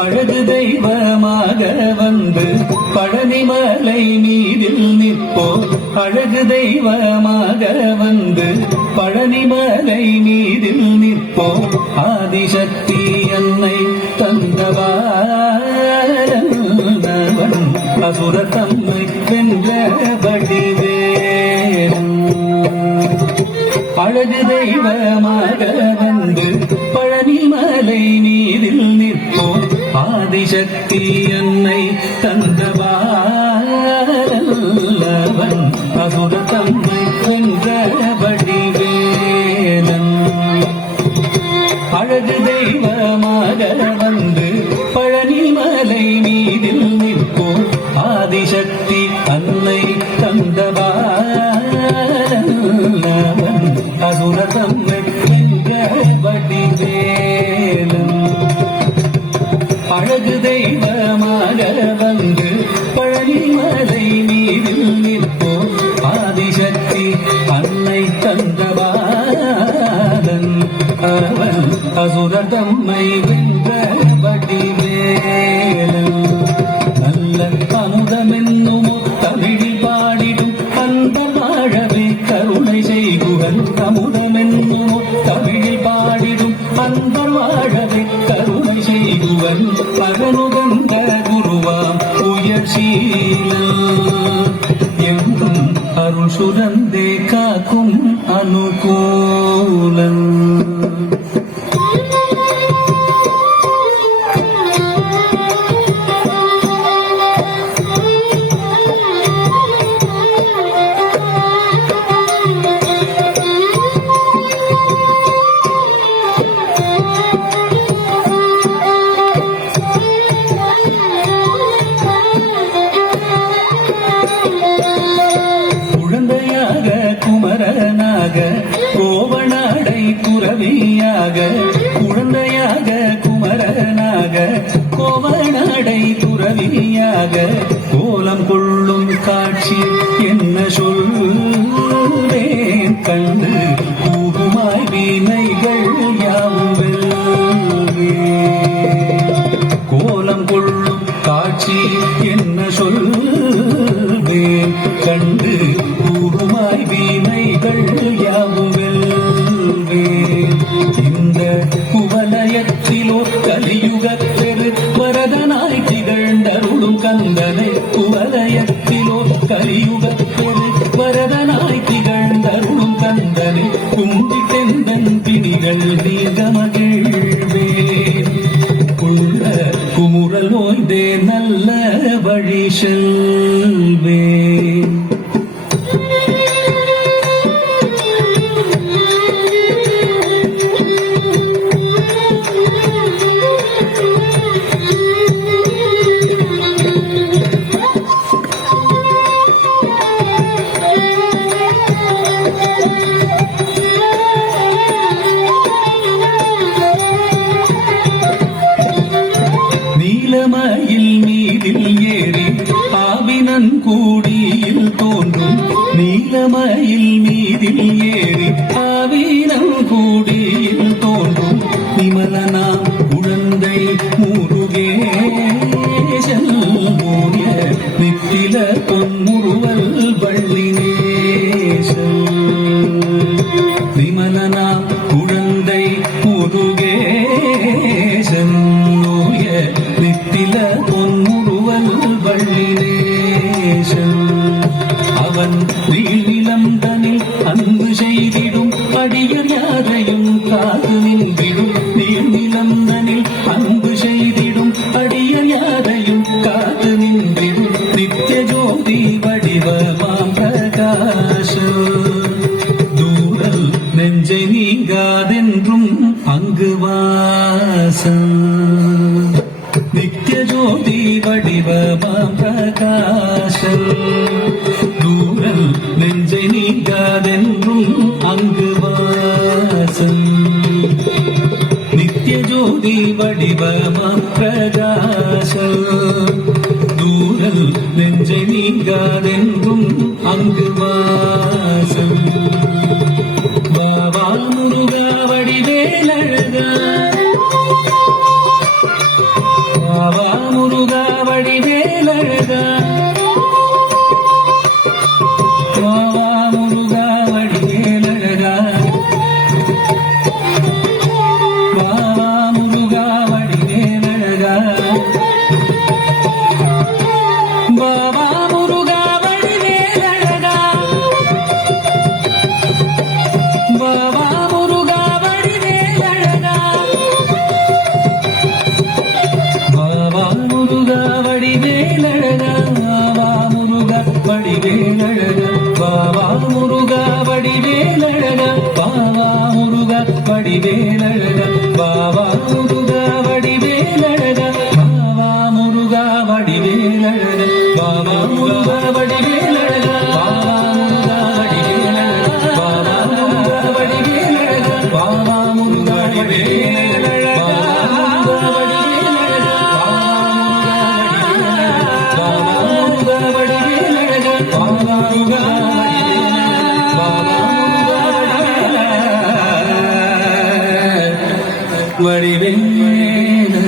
அழகு தெய்வமாக வந்து பழனிமலை மீதில் நிற்போம் அழகு தெய்வமாக வந்து பழனிமலை மீதில் நிற்போம் ஆதிசக்தி என்னை தந்தவாரவன் அசுர தம்மை வென்றபடி வேணும் தெய்வமாக வந்து பழனிமலை நீரில் நிற்போம் ஆதிசக்தி என்னை தந்தவாரல்லவன். அசுர தம்மை வென்றபடி வேலன் அழகு தெய்வமாக வந்து பழனி மலை மீதில் அவன் அசுர தம்மை வென்றபடி நல்ல அனுதமென்னும் தமிழில் பாடிடும் அந்த வாழவே கருணை செய்குகன் அமுதமென்னும் துறவியாக குழந்தையாக குமரனாக கோவனடை துறவியாக To. கூடியில் தோன்றும் நீலமயில் மீதில் ஏறி அடியர் யாரையும் காது நின்றிடும் நீளந்தனில் அன்பு செய்திடும் அடியர் யாரையும் காது நின்றிடும் நித்திய ஜோதி வடிவமாம் பிரகாசம் தூரல் நெஞ்சை நீங்காதென்றும் அங்கு வாசம் நித்திய ஜோதி வடிவமாம் பிரகாசம் தூரல் நெஞ்சை நீங்காதென்றும் അംഗവാസം നിത്യജ്യോതി വടിവമപ്രകാശം. ദൂരൽ നെഞ്ച നീങ്കാതെങ്കും അംഗവാസം വാവാൽ മുരുക വടിവേലഴകാ വഴിവേണ